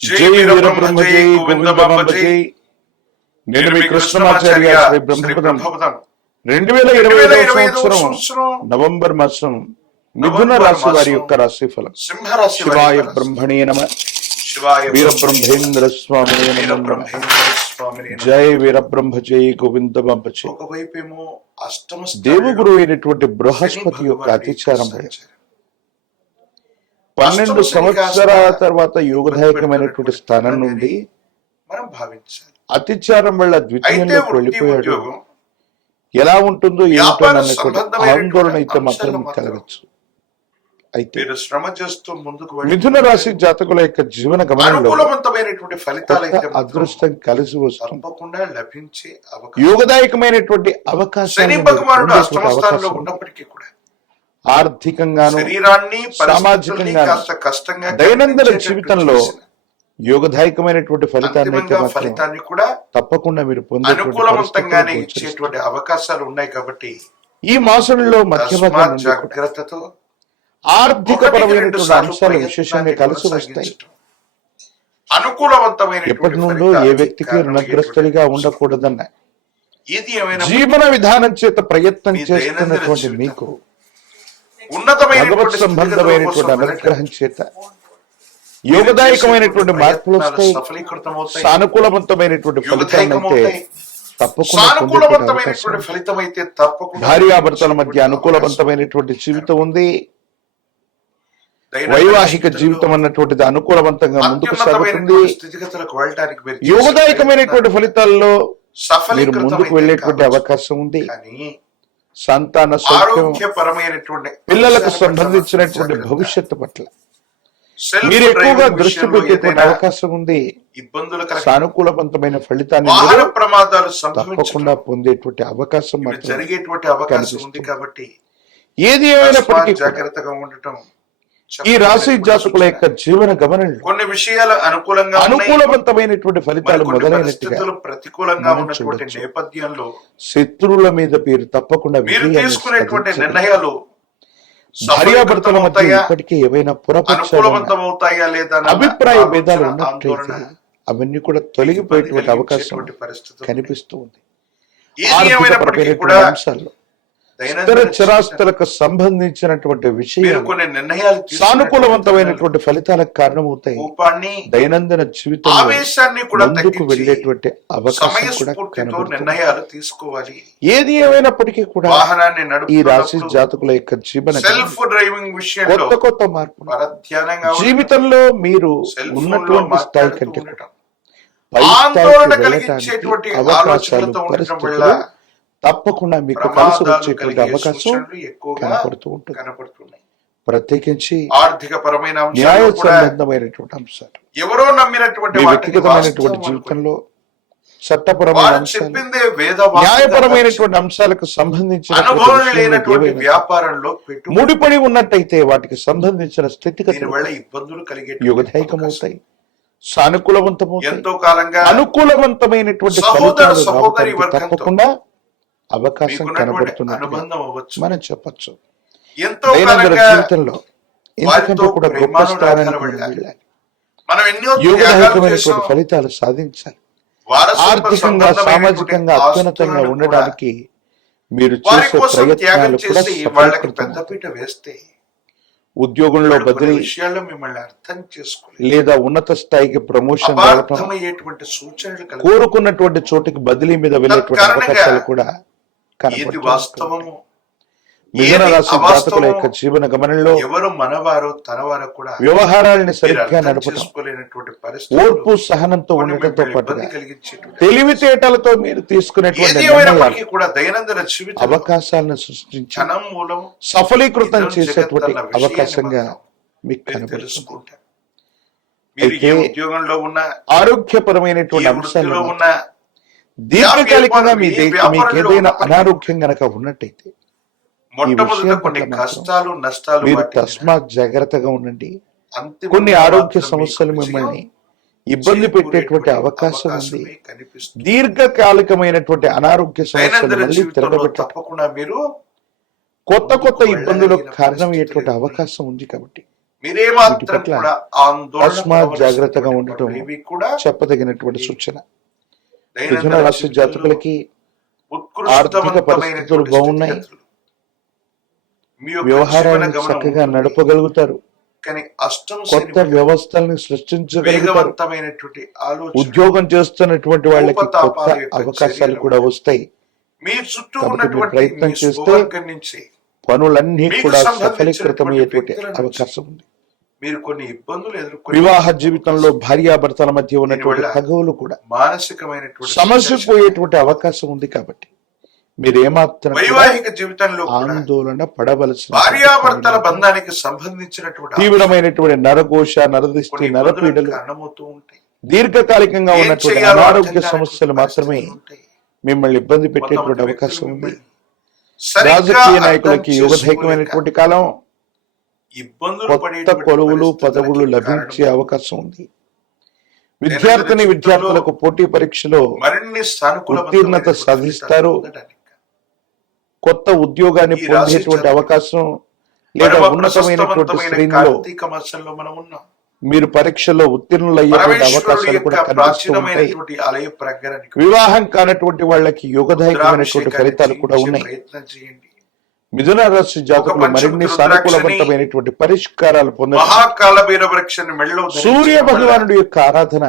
జై వీరబ్రహ్మ జై గోవిందమాంబ జై. నేను మీ కృష్ణమాచార్య శ్రీ బ్రహ్మపదం. రెండు వేల ఇరవై సంవత్సరం నవంబర్ మాసం మిథున రాశి వారి యొక్క రాశి ఫలం సింహరాశి శివాయ బ్రహ్మణే నమ. శివాయ వీరబ్రహ్మేంద్ర స్వామి. జై వీరబ్రహ్మ జై గోవిందమాంబ జై. దేవుగురు అయినటువంటి బృహస్పతి యొక్క అతిచారం పన్నెండు సంవత్సరాల తర్వాత యోగదాయకమైనటువంటి స్థానం నుండి మనం భావించాలి. అతిచారం వల్ల ద్వితీయంలోకి వృత్తి వెళ్ళిపోయాడు. ఎలా ఉంటుందో ఆందోళన అయితే మాత్రం కలగచ్చు. అయితే శ్రమ చేస్తూ ముందుకు మిథున రాశి జాతకుల యొక్క జీవన గమనంలో అదృష్టం కలిసి వస్తుంది. తప్పకుండా లభించే యోగదాయకమైనటువంటి అవకాశం. ఉన్నప్పటికీ కూడా ఆర్థికంగాను కష్టంగా దైనందిన జీవితంలో యోగదాయకమైనటువంటి ఫలితాన్ని ఫలితాన్ని కూడా తప్పకుండా మీరు అనుకూలవంతంగానే. ఇచ్చేటువంటి అవకాశాలు ఉన్నాయి కాబట్టి ఈ మాసంలో మధ్య భాగం తస్మాత్ నుండి కూడా జాగ్రత్తతో ఆర్థిక పరమైనటువంటి అంశాలు విశేషంగా కలిసి వస్తాయి. అనుకూలవంతమైన ఎప్పటి నుండో ఏ వ్యక్తికి రుణగ్రస్తుడిగా ఉండకూడదన్న జీవన విధానం చేత ప్రయత్నం చేస్తున్నటువంటి. మీకు భగవత్ సంబంధమైనటువంటి అనుగ్రహం చేత యోగదాయకమైనటువంటి మార్పులు వస్తాయి. సానుకూలవంతమైనటువంటి ఫలితాన్ని అయితే తప్పకుండా. ఫలితం అయితే తప్పకుండా భార్యాభర్తల మధ్య అనుకూలవంతమైనటువంటి జీవితం ఉంది. వైవాహిక జీవితం అన్నటువంటిది అనుకూలవంతంగా ముందుకు సాగుతుంది. యోగదాయకమైనటువంటి ఫలితాల్లో మీరు ముందుకు వెళ్ళేటువంటి. అవకాశం ఉంది. కానీ సంతాన సౌఖ్యం పిల్లలకు సంబంధించినటువంటి. భవిష్యత్తు పట్ల మీరు ఎక్కువగా దృష్టి పెట్టేటువంటి అవకాశం ఉంది సానుకూలవంతమైన ఫలితాన్ని ప్రమాదాలు తప్పకుండా పొందేటువంటి అవకాశం జరిగేటువంటి అవకాశం ఉంది. కాబట్టి ఏది ఏమైనప్పటికీ జాగ్రత్తగా ఉండటం ఈ రాశి జాతకుల యొక్క జీవన గమనంలో కొన్ని విషయాలు అనుకూలంగా. అనుకూలవంతమైనటువంటి ఫలితాలు మొదలైనట్టుగా ప్రతికూలంగా ఉన్నటువంటి. నేపథ్యంలో శత్రువుల మీద మీరు తప్పకుండా మీరు తీసుకునేటువంటి. నిర్ణయాలు భార్యాభర్తల మధ్య? ఇప్పటికే ఏవైనా పురపక్షాలు అనుకూలవంతమవుతాయా లేదా అభిప్రాయ భేదాలు ఉన్నట్లయితే అవన్నీ కూడా తొలగిపోయేటువంటి అవకాశం కనిపిస్తూ ఉంది ఆర్థికపరమైనటువంటి అంశాల్లో ఇతర దైనందిన చరాస్తులకు సంబంధించినటువంటి మీరు విషయాలు కొన్ని నిర్ణయాలు సానుకూలవంతమైనటువంటి ఫలితాలకు కారణమవుతాయి. దైనందిన జీవితంలో ఆవేశాన్ని కూడా ముందుకు వెళ్ళేటువంటి అవకాశం కూడా నిర్ణయాలు తీసుకోవాలి. ఏది ఏమైనప్పటికీ కూడా వాహనాన్ని ఈ రాశి జాతకుల యొక్క జీవన సెల్ఫ్ డ్రైవింగ్ విషయంలో కొత్త కొత్త ఉండటం, జీవితంలో మీరు ఉన్నటువంటి స్థాయి కంటే పై ఆందోళన స్థాయికి కలిగించేటువంటి వెళ్ళటానికి అవకాశాలు ఆలోచనలతో ఉండటం పరిస్థితులు వల్ల తప్పకుండా మీకు కలిసి వచ్చేటువంటి అవకాశం కనపడుతూ ఉంటుంది. కనపడుతున్నాయి. ప్రత్యేకించి ఆర్థిక పరమైన న్యాయ సంబంధమైనటువంటి అంశాలు. ఎవరో నమ్మినటువంటి వ్యక్తిగతమైనటువంటి జీవితంలో చట్టపరమైన అంశాలు న్యాయపరమైనటువంటి అంశాలకు సంబంధించిన వ్యాపారంలో ముడిపడి ఉన్నట్టయితే వాటికి సంబంధించిన వల్ల ఇబ్బందులు కలిగే యుగదాయకమవుతాయి సానుకూలవంతమవుతాయి. ఎంతో కాలంగా అనుకూలవంతమైనటువంటి సహోదర సహోదరి తప్పకుండా అవకాశం కనబడుతున్నట్టుగా మనం చెప్పొచ్చు. జీవితంలో ఇంతకంటే కూడా గొప్ప స్థానానికి వెళ్ళాలి. యోగదాయకమైనటువంటి. ఫలితాలు సాధించాలి. ఆర్థికంగా సామాజికంగా అత్యున్నతంగా ఉండడానికి మీరు చేసే ప్రయత్నాలు కూడా పెద్దపీట వేస్తే ఉద్యోగంలో బదిలీ విషయాల్లో మిమ్మల్ని అర్థం చేసుకోలేదు లేదా ఉన్నత స్థాయికి ప్రమోషన్ కోరుకున్నటువంటి చోటికి బదిలీ మీద వెళ్ళేటువంటి అవకాశాలు కూడా ఏది వాస్తవము? మిథున ఏది రాశి జాతకుల యొక్క జీవన గమనంలో ఎవరు మనవారో తనవారో కూడా వ్యవహారాలని సరిగ్గా చేసుకోలేనటువంటి ఓర్పు సహనంతో ఉండటంతో కలిగించేటువంటి తెలివితేటలతో మీరు తీసుకునేటువంటి కూడా దైనందిన జీవితం అవకాశాలను సృష్టించి మూలం సఫలీకృతం చేసేటువంటి అవకాశంగా మీకు తెలుసుకుంటారు ఉద్యోగంలో ఉన్నా ఆరోగ్యపరమైనటువంటి అంశాలు వృత్తిలో ఉన్నా దీర్ఘకాలికంగా మీ మీకు ఏదైనా అనారోగ్యం గనక ఉన్నట్టయితే కొన్ని కష్టాలు నష్టాలు మీరు తస్మాత్ జాగ్రత్తగా ఉండండి. కొన్ని ఆరోగ్య సమస్యలు మిమ్మల్ని ఇబ్బంది పెట్టేటువంటి అవకాశం ఉంది. దీర్ఘకాలికమైనటువంటి అనారోగ్య సమస్యలు తప్పకుండా మీరు కొత్త కొత్త ఇబ్బందులకు కారణమయ్యేటువంటి అవకాశం ఉంది కాబట్టి మీరేమాత్రం జాగ్రత్తగా ఉండటం చెప్పదగినటువంటి సూచన. మిథున రాశి జాతకులకి ఉత్కృష్టవంతమైనటువంటి ఆర్థిక పరిస్థితులు బాగున్నాయి. వ్యవహారాన్ని చక్కగా. నడపగలుగుతారు కొత్త వ్యవస్థల్ని సృష్టించగలుగుతారు ఉద్యోగం చేస్తున్నటువంటి వాళ్ళకి కొత్త అవకాశాలు కూడా వస్తాయి మీ చుట్టూ ఉన్నటువంటి ప్రయత్నం చేస్తే పనులన్నీ కూడా సఫలీకృతమయ్యేటువంటి అవకాశం ఉంది మీరు కొన్ని ఇబ్బందులు ఎదుర్కొని వివాహ జీవితంలో భార్యాభర్తల మధ్య ఉన్నటువంటి తగవులు కూడా మానసికమైనటువంటి సమస్య పోయేటువంటి అవకాశం ఉంది కాబట్టి మీరు ఏమాత్రం వైవాహిక జీవితంలో ఆందోళన పడవలసిన భార్యాభర్తల బంధానికి సంబంధించినటువంటి తీవ్రమైనటువంటి నరఘోష నరదిష్టి నరపీడలు కారణమవుతూ ఉంటాయి. దీర్ఘకాలికంగా ఉన్నటువంటి అనారోగ్య సమస్యలు మాత్రమే. మిమ్మల్ని ఇబ్బంది పెట్టేటువంటి అవకాశం ఉంది. రాజకీయ నాయకులకి చేసుకోలేక యుగధైకమైనటువంటి కాలం కొత్త కొలువులు పదవులు లభించే అవకాశం ఉంది. విద్యార్థిని విద్యార్థులకు పోటీ పరీక్షలో ఉత్తీర్ణత సాధిస్తారు. కొత్త ఉద్యోగాన్ని పొందేటువంటి అవకాశం లేదా ఉన్నతమైనటువంటి శ్రేణిలో మీరు పరీక్షలో ఉత్తీర్ణులయ్యేటువంటి పరమేశ్వరుడు అవకాశాలు కూడా కనిపిస్తూ ఉంటాయి. వివాహం కానటువంటి వాళ్ళకి యుగదాయకమైనటువంటి ఫలితాలు కూడా ఉన్నాయి. ప్రయత్నం చేయండి. మిథున రాశి జాతకులు మరిన్ని సానుకూలవంతమైనటువంటి పరిష్కారాలు పొందారు ధరించడం సూర్య భగవానుడి యొక్క ఆరాధన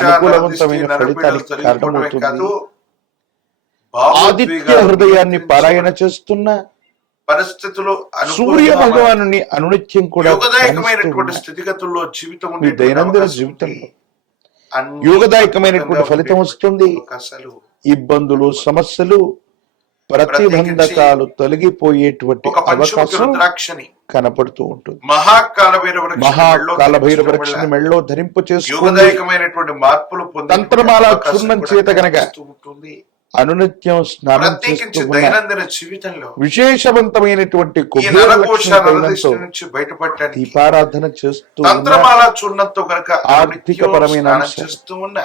అనుకూలవంతమైన ఫలితానికి కారణమవుతుంది. ఆదిత్య హృదయాన్ని పారాయణ చేస్తున్న పరిస్థితులు సూర్య భగవాను అనునిత్యం కూడా స్థితిగతుల్లో జీవితం మీ దైనందిన జీవితంలో యోగదాయకమైనటువంటి ఫలితం వస్తుంది. ఇబ్బందులు సమస్యలు ప్రతిబంధకాలు తొలగిపోయేటువంటి అవకాశం కనపడుతూ ఉంటుంది మహాకాల మెళ్ళలో భైరవ వల్ల మెళ్ళో ధరింపు చేసుకుని యోగదాయకమైనటువంటి మార్పులు తంత్రమాల చూర్ణం చేత గనక అనునిత్యం స్నానం చేస్తూ దైనందిన జీవితంలో విశేషవంతమైనటువంటి దీపారాధన చేస్తూ తంత్రమాల చూర్ణంతో గనక ఆర్థికపరమైన. చేస్తూ ఉన్న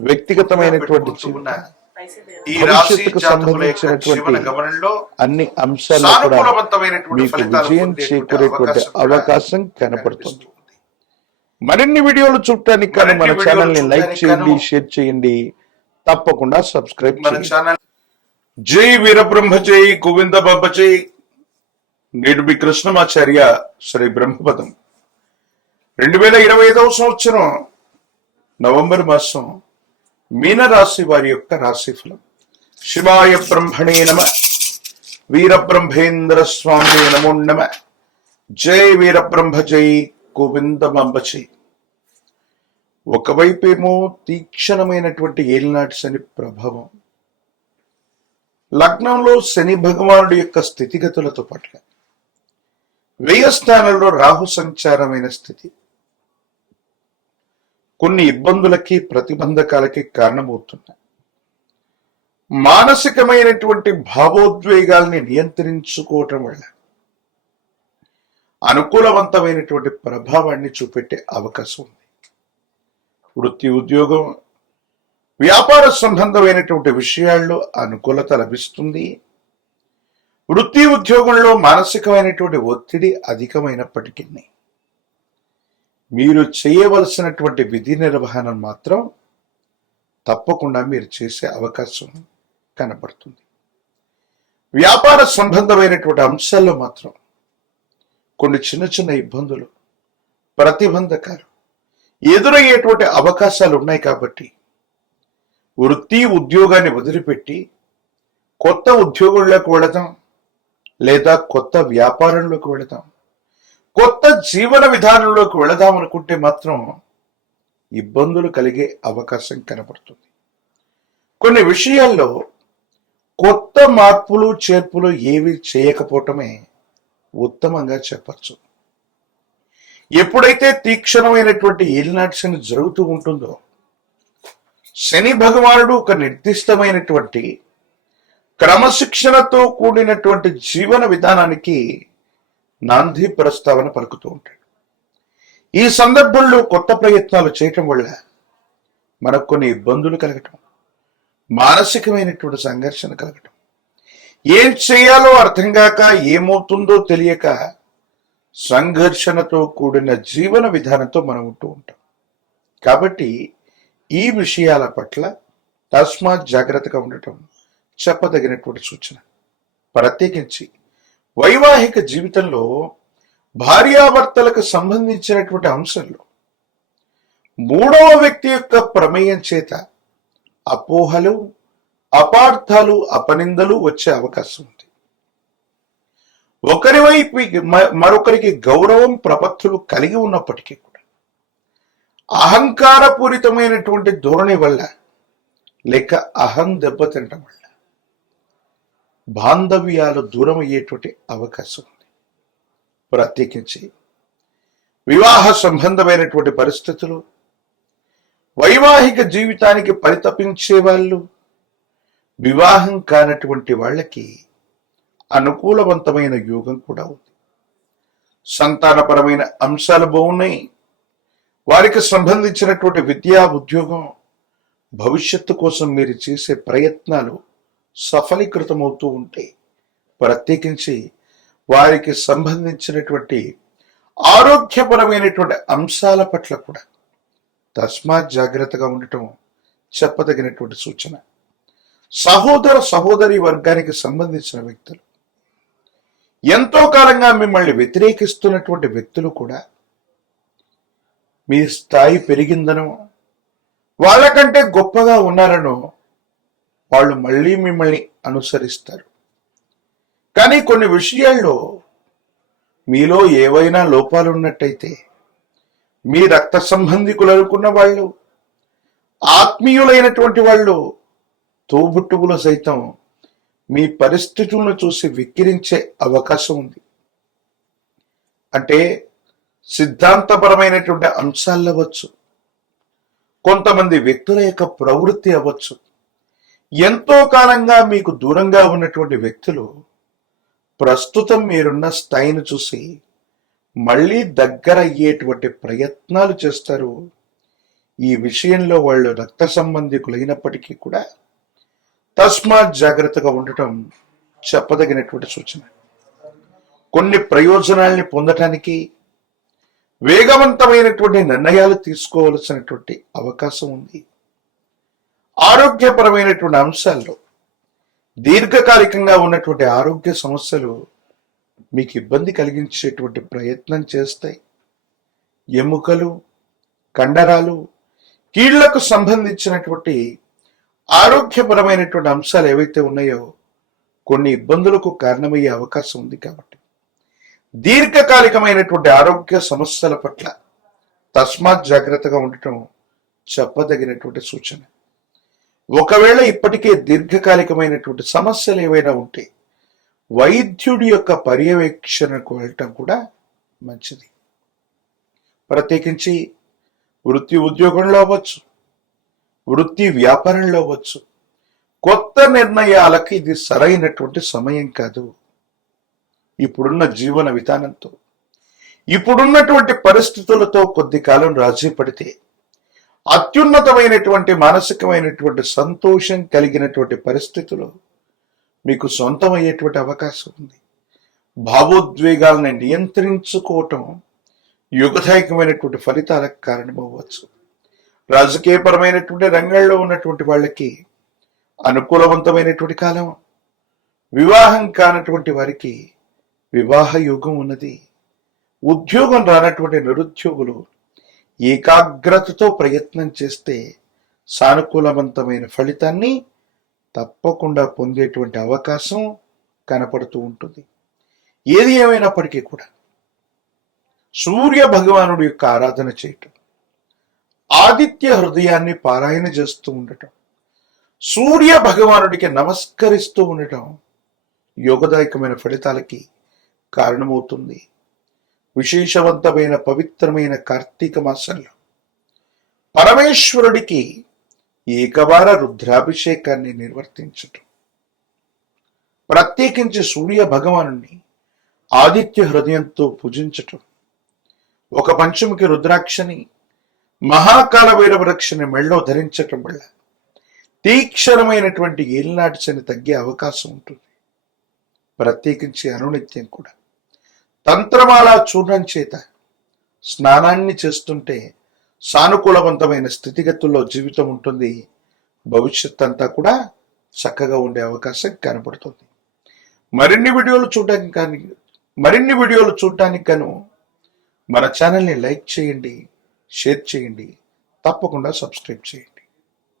వ్యక్తిగతమైనటువంటి ఉన్న ఈ రాశి భవిష్యత్తుకు జాతకుల యొక్క సంబంధించినటువంటి జీవన గమనంలో అన్ని సానుకూలవంతమైనటువంటి మీకు విజయం చేకూరేటువంటి అవకాశం కనపడుతుంది. మరిన్ని వీడియోలు చూడటానికి కానీ మన ఛానల్ని లైక్ చేయండి షేర్ చేయండి. తప్పకుండా సబ్స్క్రైబ్ మన ఛానల్ జై వీరబ్రహ్మ జై గోవింద బాబ జై. నేడు మీ కృష్ణమాచార్య శ్రీ బ్రహ్మపదం. రెండు వేల ఇరవై ఐదవ సంవత్సరం నవంబర్ మాసం. మీనరాశి వారి యొక్క రాశి ఫలం. శివాయ బ్రహ్మణే నమ. వీరబ్రహ్మేంద్ర స్వామి నమో నమ. జై వీరబ్రహ్మ జై గోవింద ఒకవైపేమో తీక్షణమైనటువంటి ఏలినాటి శని ప్రభావం. లగ్నంలో శని భగవానుడి యొక్క స్థితిగతులతో పట్ల వ్యయస్థానంలో రాహు సంచారమైన స్థితి. కొన్ని ఇబ్బందులకి ప్రతిబంధకాలకి కారణమవుతున్నాయి. మానసికమైనటువంటి భావోద్వేగాల్ని నియంత్రించుకోవటం వల్ల అనుకూలవంతమైనటువంటి ప్రభావాన్ని చూపెట్టే అవకాశం ఉంది. వృత్తి ఉద్యోగం వ్యాపార సంబంధమైనటువంటి విషయాల్లో అనుకూలత లభిస్తుంది. వృత్తి ఉద్యోగంలో మానసికమైనటువంటి ఒత్తిడి అధికమైనప్పటికీ మీరు చేయవలసినటువంటి విధి నిర్వహణ మాత్రం తప్పకుండా మీరు చేసే అవకాశం కనపడుతుంది. వ్యాపార సంబంధమైనటువంటి అంశాల్లో మాత్రం కొన్ని చిన్న చిన్న ఇబ్బందులు ప్రతిబంధకాలు ఎదురయ్యేటువంటి అవకాశాలు ఉన్నాయి కాబట్టి వృత్తి ఉద్యోగాన్ని వదిలిపెట్టి కొత్త ఉద్యోగంలోకి వెళదాం లేదా కొత్త వ్యాపారంలోకి వెళదాం. కొత్త జీవన విధానంలోకి వెళదామనుకుంటే మాత్రం ఇబ్బందులు కలిగే అవకాశం కనపడుతుంది. కొన్ని విషయాల్లో కొత్త మార్పులు చేర్పులు ఏవి చేయకపోవటమే ఉత్తమంగా చెప్పచ్చు. ఎప్పుడైతే తీక్షణమైనటువంటి ఏలినాటి జరుగుతూ ఉంటుందో శని భగవానుడు ఒక నిర్దిష్టమైనటువంటి క్రమశిక్షణతో కూడినటువంటి జీవన విధానానికి నాంది ప్రస్తావన పలుకుతూ ఉంటాడు. ఈ సందర్భంలో కొత్త ప్రయత్నాలు చేయటం వల్ల మనకు కొన్ని ఇబ్బందులు కలగటం మానసికమైనటువంటి సంఘర్షణ కలగటం. ఏం చేయాలో అర్థం కాక ఏమవుతుందో తెలియక సంఘర్షణతో కూడిన జీవన విధానంతో మనం ఉంటూ ఉంటాం. కాబట్టి ఈ విషయాల పట్ల తస్మాత్ జాగ్రత్తగా ఉండటం చెప్పదగినటువంటి సూచన. ప్రత్యేకించి వైవాహిక జీవితంలో భార్యాభర్తలకు సంబంధించినటువంటి అంశంలో మూడవ వ్యక్తి యొక్క ప్రమేయం చేత అపోహలు అపార్థాలు అపనిందలు వచ్చే అవకాశం ఉంది. ఒకరి వైపు మరొకరికి గౌరవం ప్రపత్తులు కలిగి ఉన్నప్పటికీ కూడా అహంకారపూరితమైనటువంటి ధోరణి వల్ల లేక అహం దెబ్బతింటం వల్ల బాంధవ్యాలు దూరం అయ్యేటువంటి అవకాశం ఉంది. ప్రత్యేకించి వివాహ సంబంధమైనటువంటి పరిస్థితులు వైవాహిక జీవితానికి పరితపించే వాళ్ళు వివాహం కానటువంటి వాళ్ళకి అనుకూలవంతమైన యోగం కూడా ఉంది. సంతానపరమైన అంశాలు బాగున్నాయి. వారికి సంబంధించినటువంటి విద్యా ఉద్యోగం భవిష్యత్తు కోసం మీరు చేసే ప్రయత్నాలు సఫలీకృతమవుతూ ఉంటాయి ప్రత్యేకించి వారికి సంబంధించినటువంటి ఆరోగ్యపరమైనటువంటి అంశాల పట్ల కూడా తస్మాత్ జాగ్రత్తగా ఉండటం చెప్పదగినటువంటి సూచన. సహోదర సహోదరి వర్గానికి సంబంధించిన వ్యక్తులు. ఎంతో కాలంగా మిమ్మల్ని వ్యతిరేకిస్తున్నటువంటి వ్యక్తులు కూడా మీ స్థాయి పెరిగిందనో వాళ్ళకంటే గొప్పగా ఉన్నారనో వాళ్ళు మళ్ళీ మిమ్మల్ని అనుసరిస్తారు. కానీ కొన్ని విషయాల్లో మీలో ఏవైనా లోపాలు ఉన్నట్టయితే మీ రక్త సంబంధికులు అనుకున్న వాళ్ళు ఆత్మీయులైనటువంటి వాళ్ళు తోబుట్టువులు సైతం మీ పరిస్థితులను చూసి విక్కిరించే అవకాశం ఉంది. అంటే సిద్ధాంతపరమైనటువంటి అంశాలు అవ్వచ్చు. కొంతమంది వ్యక్తుల యొక్క ప్రవృత్తి అవ్వచ్చు. ఎంతో కాలంగా మీకు దూరంగా ఉన్నటువంటి వ్యక్తులు ప్రస్తుతం మీరున్న స్థాయిని చూసి మళ్ళీ దగ్గర అయ్యేటువంటి ప్రయత్నాలు చేస్తారు. ఈ విషయంలో వాళ్ళు రక్త సంబంధికులైనప్పటికీ కూడా తస్మాత్ జాగ్రత్తగా ఉండటం చెప్పదగినటువంటి సూచన. కొన్ని ప్రయోజనాల్ని పొందటానికి వేగవంతమైనటువంటి నిర్ణయాలు తీసుకోవాల్సినటువంటి అవకాశం ఉంది. ఆరోగ్యపరమైనటువంటి అంశాల్లో దీర్ఘకాలికంగా ఉన్నటువంటి ఆరోగ్య సమస్యలు మీకు ఇబ్బంది కలిగించేటువంటి ప్రయత్నం చేస్తాయి. ఎముకలు కండరాలు కీళ్ళకు సంబంధించినటువంటి ఆరోగ్యపరమైనటువంటి అంశాలు ఏవైతే ఉన్నాయో కొన్ని ఇబ్బందులకు కారణమయ్యే అవకాశం ఉంది కాబట్టి. దీర్ఘకాలికమైనటువంటి ఆరోగ్య సమస్యల పట్ల తస్మాత్ జాగ్రత్తగా ఉండటం చెప్పదగినటువంటి సూచన. ఒకవేళ ఇప్పటికే దీర్ఘకాలికమైనటువంటి సమస్యలు ఏవైనా ఉంటే వైద్యుడి యొక్క పర్యవేక్షణకు వెళ్ళటం కూడా మంచిది. ప్రత్యేకించి వృత్తి ఉద్యోగంలో అవ్వచ్చు వృత్తి వ్యాపారంలో అవ్వచ్చు కొత్త నిర్ణయాలకు ఇది సరైనటువంటి సమయం కాదు. ఇప్పుడున్న జీవన విధానంతో ఇప్పుడున్నటువంటి పరిస్థితులతో కొద్ది కాలం రాజీ పడితే అత్యున్నతమైనటువంటి మానసికమైనటువంటి సంతోషం కలిగినటువంటి పరిస్థితులు మీకు సొంతమయ్యేటువంటి అవకాశం ఉంది. భావోద్వేగాలను నియంత్రించుకోవటం యుగదాయకమైనటువంటి ఫలితాలకు కారణమవ్వచ్చు. రాజకీయపరమైనటువంటి రంగంలో ఉన్నటువంటి వాళ్ళకి అనుకూలవంతమైనటువంటి కాలం వివాహం కానటువంటి వారికి వివాహ యోగం ఉన్నది. ఉద్యోగం రానటువంటి నిరుద్యోగులు ఏకాగ్రతతో ప్రయత్నం చేస్తే సానుకూలవంతమైన ఫలితాన్ని తప్పకుండా పొందేటువంటి అవకాశం కనపడుతూ ఉంటుంది. ఏది ఏమైనప్పటికీ కూడా సూర్య భగవానుడి యొక్క ఆరాధన చేయటం ఆదిత్య హృదయాన్ని పారాయణ చేస్తూ ఉండటం సూర్య భగవానుడికి నమస్కరిస్తూ ఉండటం యోగదాయకమైన ఫలితాలకి కారణమవుతుంది. విశేషవంతమైన పవిత్రమైన కార్తీక మాసంలో పరమేశ్వరుడికి ఏకవార రుద్రాభిషేకాన్ని నిర్వర్తించటం. ప్రత్యేకించి సూర్య భగవానుణ్ణి ఆదిత్య హృదయంతో పూజించటం. ఒక పంచముకి రుద్రాక్షని మహాకాల భైరవ మెళ్ళో ధరించటం వల్ల తీక్షణమైనటువంటి ఏలినాటి చని తగ్గే అవకాశం ఉంటుంది. ప్రత్యేకించి అనునిత్యం కూడా. తంత్రమాల చూడడం చేత స్నానాన్ని చేస్తుంటే సానుకూలవంతమైన స్థితిగతుల్లో జీవితం ఉంటుంది. భవిష్యత్ అంతా కూడా చక్కగా ఉండే అవకాశం కనపడుతుంది. మరిన్ని వీడియోలు చూడడానికి కానీ మరిన్ని వీడియోలు చూడటానికి గాను మన ఛానల్ని లైక్ చేయండి షేర్ చేయండి తప్పకుండా సబ్స్క్రైబ్ చేయండి.